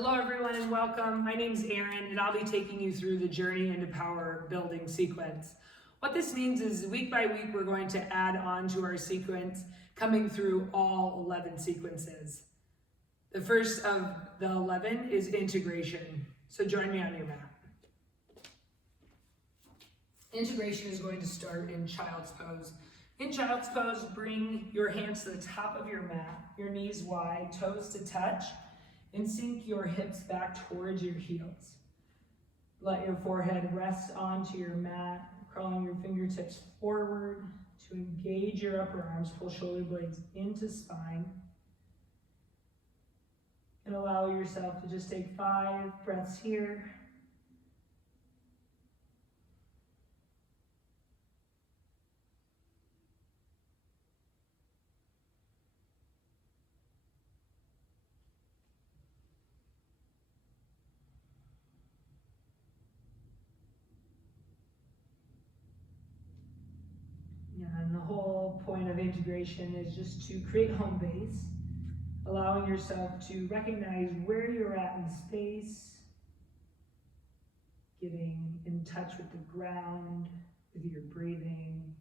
Hello everyone and welcome. My name's Erin and I'll be taking you through the Journey into Power building sequence. What this means is week by week we're going to add on to our sequence, coming through all 11 sequences. The first of the 11 is integration. So join me on your mat. Integration is going to start in child's pose. In child's pose, bring your hands to the top of your mat, your knees wide, toes to touch, and sink your hips back towards your heels. Let your forehead rest onto your mat, crawling your fingertips forward to engage your upper arms, pull shoulder blades into spine, and allow yourself to just take 5 breaths here. And the whole point of integration is just to create home base, allowing yourself to recognize where you're at in space, getting in touch with the ground, with your breathing,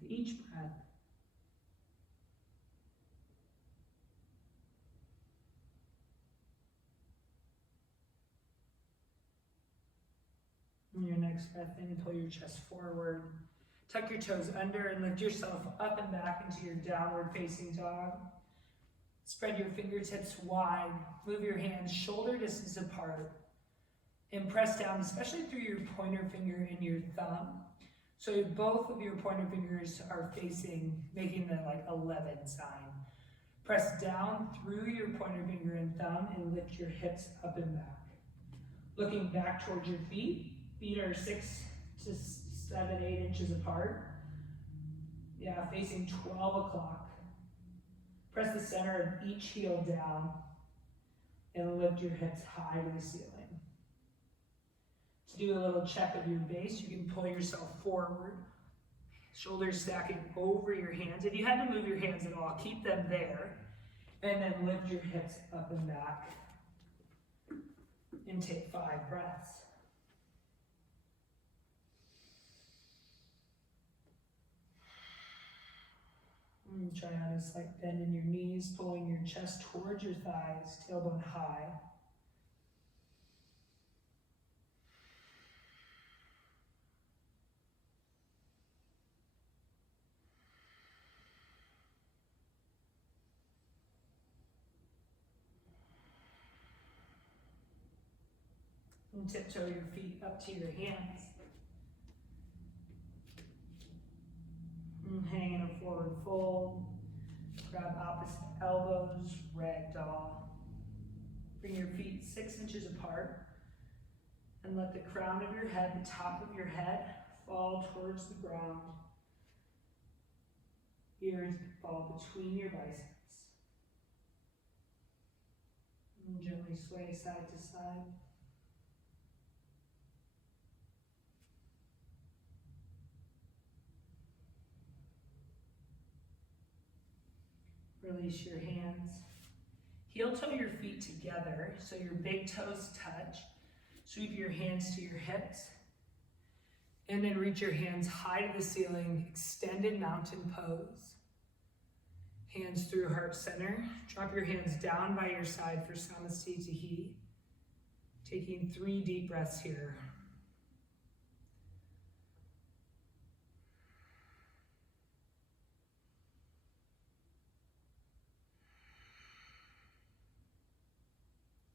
with each breath. And your next breath in, pull your chest forward. Tuck your toes under and lift yourself up and back into your downward facing dog. Spread your fingertips wide. Move your hands shoulder distance apart. And press down, especially through your pointer finger and your thumb. So both of your pointer fingers are facing, making the 11 sign. Press down through your pointer finger and thumb and lift your hips up and back. Looking back towards your feet. Feet are 6 to 7, 8 inches apart. Yeah, facing 12 o'clock. Press the center of each heel down and lift your hips high to the ceiling. To do a little check of your base, you can pull yourself forward, shoulders stacking over your hands. If you had to move your hands at all, keep them there, and then lift your hips up and back. And take 5 breaths. And try on a slight bend in your knees, pulling your chest towards your thighs, tailbone high. And tiptoe your feet up to your hands. And hang in a forward fold. Grab opposite elbows, ragdoll. Bring your feet 6 inches apart. And let the crown of your head, the top of your head, fall towards the ground. Ears fall between your biceps. And gently sway side to side. Release your hands. Heel toe your feet together so your big toes touch. Sweep your hands to your hips. And then reach your hands high to the ceiling, extended mountain pose. Hands through heart center. Drop your hands down by your side for Samasthiti. Taking 3 deep breaths here.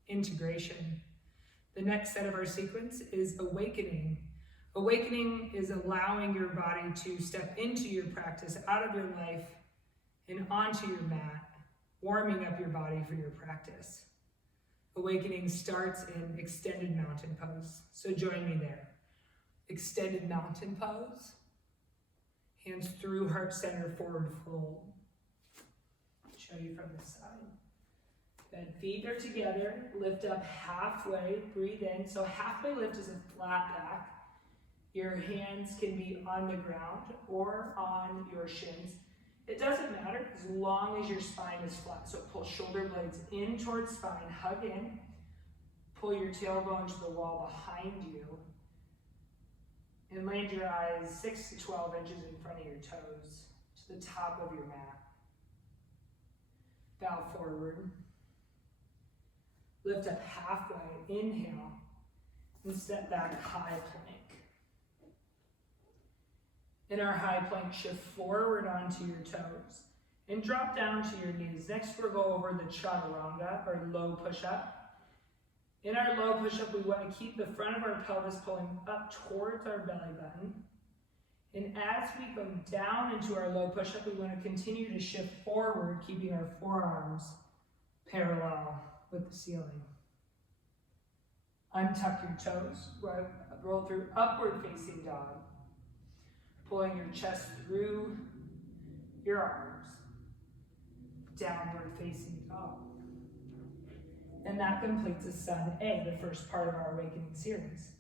Integration. The next set of our sequence is awakening. Awakening is allowing your body to step into your practice, out of your life, and onto your mat, warming up your body for your practice. Awakening starts in extended mountain pose. So join me there. Extended mountain pose. Hands through heart center, forward fold. I'll show you from this side. Good, feet are together, lift up halfway, breathe in. So halfway lift is a flat back. Your hands can be on the ground or on your shins. It doesn't matter as long as your spine is flat. So pull shoulder blades in towards spine, hug in. Pull your tailbone to the wall behind you. And land your eyes 6 to 12 inches in front of your toes to the top of your mat. Bow forward. Lift up halfway, inhale, and step back, high plank. In our high plank, shift forward onto your toes and drop down to your knees. Next, we'll go over the chaturanga, or low push-up. In our low push-up, we want to keep the front of our pelvis pulling up towards our belly button. And as we go down into our low push-up, we want to continue to shift forward, keeping our forearms parallel with the ceiling. Untuck your toes, roll through upward facing dog, pulling your chest through your arms, downward facing dog. And that completes the Sun A, the first part of our awakening series.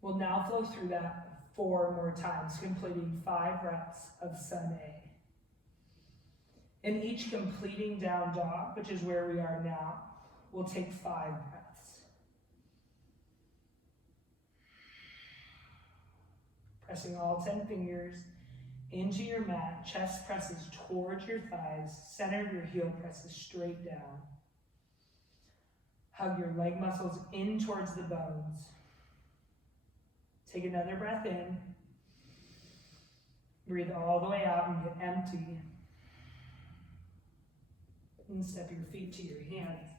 We'll now flow through that 4 more times, completing 5 reps of Sun A. In each completing down dog, which is where we are now, we'll take 5 breaths. Pressing all 10 fingers into your mat, chest presses towards your thighs, center of your heel presses straight down. Hug your leg muscles in towards the bones. Take another breath in. Breathe all the way out and get empty. And step your feet to your hands.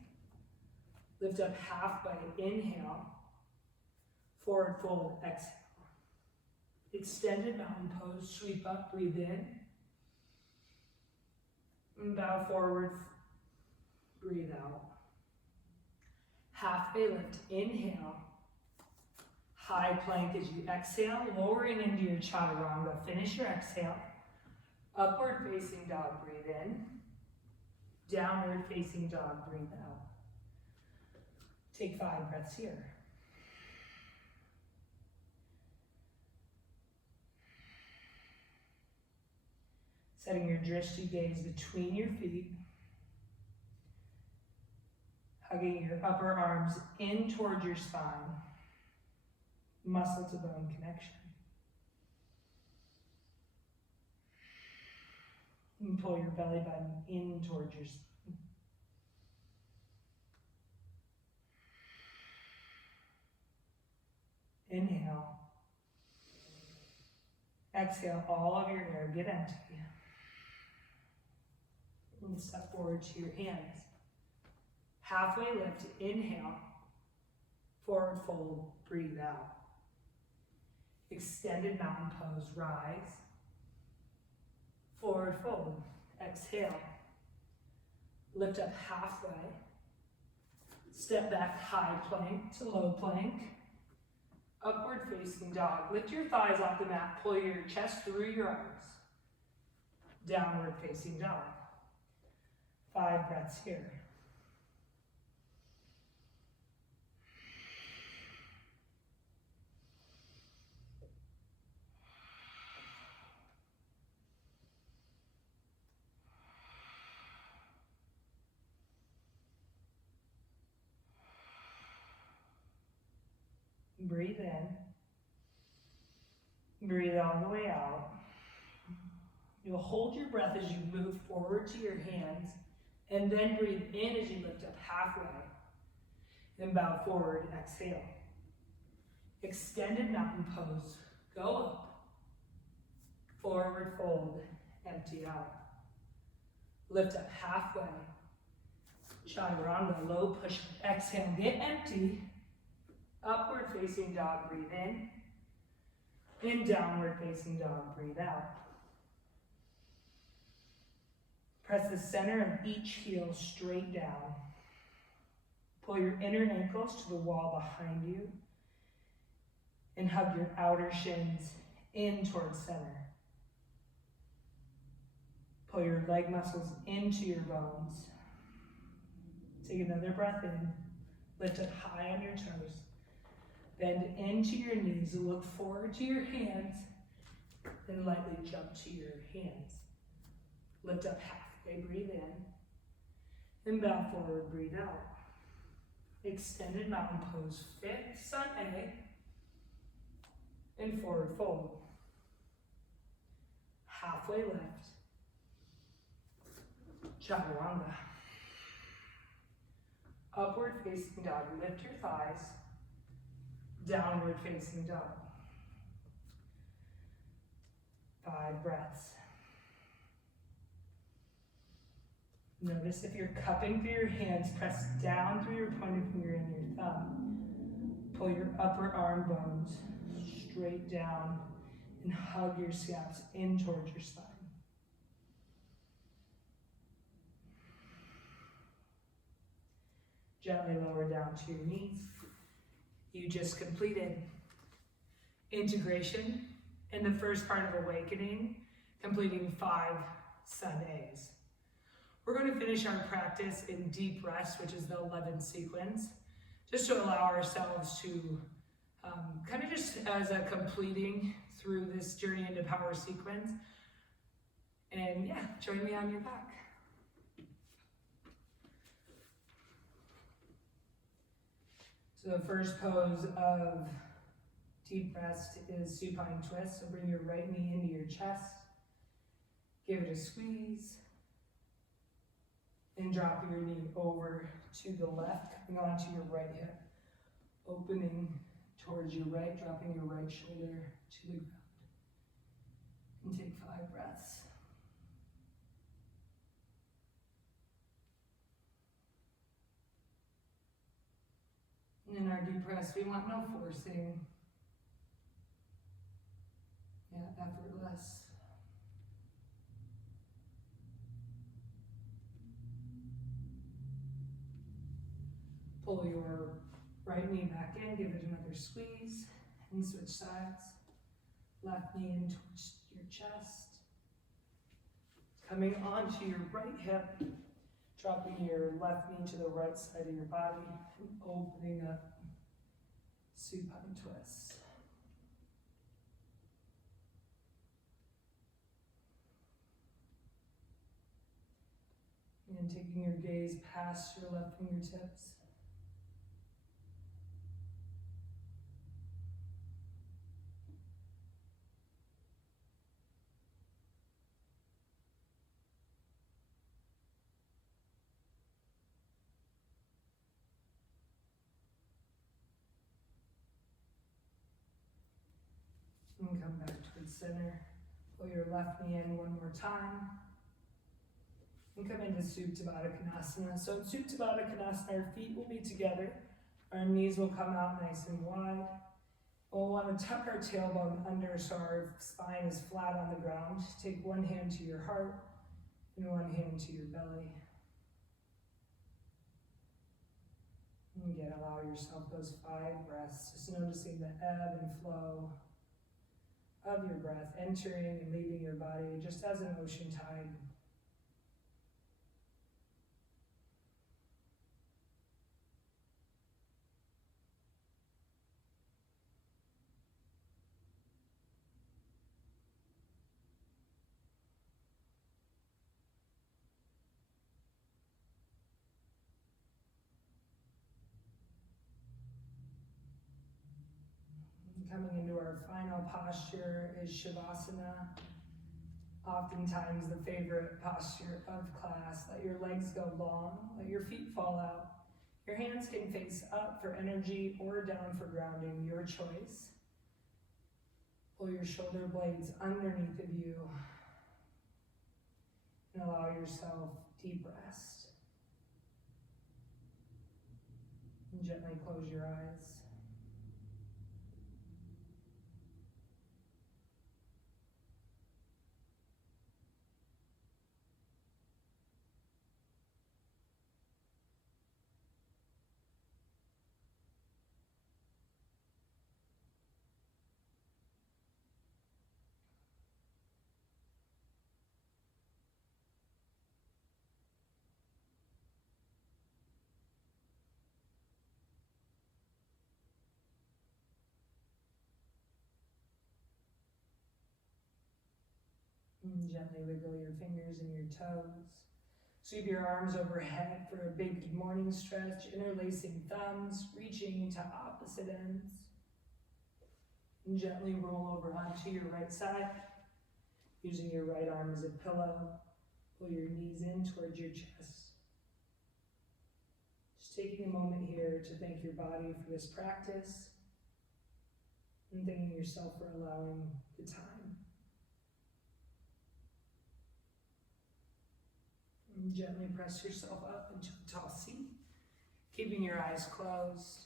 Lift up halfway, inhale. Forward fold, exhale. Extended mountain pose, sweep up, breathe in. And bow forward, breathe out. Halfway lift, inhale. High plank as you exhale, lowering into your chaturanga. Finish your exhale. Upward facing dog, breathe in. Downward facing dog, breathe out. Take 5 breaths here. Setting your drishti gaze between your feet. Hugging your upper arms in towards your spine. Muscle to bone connection. And pull your belly button in towards your spine. Inhale. Exhale all of your air, get empty. And step forward to your hands. Halfway lift, inhale. Forward fold, breathe out. Extended mountain pose, rise. Forward fold, exhale. Lift up halfway. Step back, high plank to low plank. Upward facing dog. Lift your thighs off the mat, pull your chest through your arms. Downward facing dog. 5 breaths here. Breathe in. Breathe all the way out. You'll hold your breath as you move forward to your hands, and then breathe in as you lift up halfway. Then bow forward, exhale. Extended mountain pose. Go up. Forward fold, empty out. Lift up halfway. Chaturanga, low push. Exhale, get empty. Upward facing dog, breathe in. In downward facing dog, breathe out. Press the center of each heel straight down. Pull your inner ankles to the wall behind you. And hug your outer shins in towards center. Pull your leg muscles into your bones. Take another breath in. Lift up high on your toes. Bend into your knees, look forward to your hands, then lightly jump to your hands. Lift up halfway, breathe in, and bow forward, breathe out. Extended mountain pose, fifth sun A, and forward fold. Halfway lift, chaturanga. Upward facing dog, lift your thighs, downward facing dog. 5 breaths. Notice if you're cupping through your hands, press down through your pointer finger and your thumb. Pull your upper arm bones straight down and hug your scaps in towards your spine. Gently lower down to your knees. You just completed integration in the first part of awakening, completing 5 sun A's. We're going to finish our practice in deep rest, which is the 11th sequence, just to allow ourselves to kind of just as a completing through this journey into power sequence. And yeah, join me on your back. So the first pose of deep rest is supine twist. So bring your right knee into your chest, give it a squeeze, and drop your knee over to the left, coming onto your right hip, opening towards your right, dropping your right shoulder to the ground. And take 5 breaths. And in our deep rest, we want no forcing. Yeah, effortless. Pull your right knee back in, give it another squeeze, and switch sides. Left knee in towards your chest. Coming onto your right hip, dropping your left knee to the right side of your body, and opening up supine twist. And taking your gaze past your left fingertips. And come back towards center. Pull your left knee in one more time. And come into Supta Baddha Konasana. So in Supta Baddha Konasana, our feet will be together. Our knees will come out nice and wide. We'll want to tuck our tailbone under so our spine is flat on the ground. Take one hand to your heart and one hand to your belly. And again, allow yourself those 5 breaths, just noticing the ebb and flow of your breath, entering and leaving your body just as an ocean tide. Coming into our final posture is Shavasana. Oftentimes the favorite posture of class. Let your legs go long, let your feet fall out. Your hands can face up for energy or down for grounding, your choice. Pull your shoulder blades underneath of you and allow yourself deep rest. And gently close your eyes. And gently wiggle your fingers and your toes. Sweep your arms overhead for a big morning stretch, interlacing thumbs, reaching to opposite ends. And gently roll over onto your right side, using your right arm as a pillow. Pull your knees in towards your chest. Just taking a moment here to thank your body for this practice and thanking yourself for allowing the time. And gently press yourself up into a tall seat, keeping your eyes closed.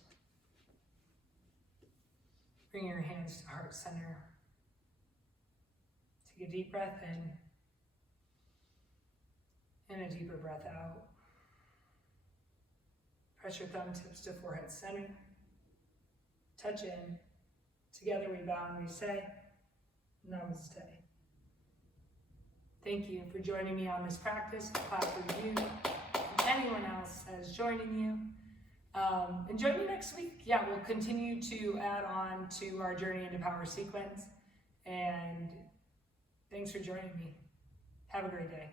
Bring your hands to heart center. Take a deep breath in and a deeper breath out. Press your thumb tips to forehead center. Touch in. Together we bow and we say, Namaste. Thank you for joining me on this practice. Clap for you and anyone else that is joining you. And join me next week. Yeah, we'll continue to add on to our Journey into Power sequence. And thanks for joining me. Have a great day.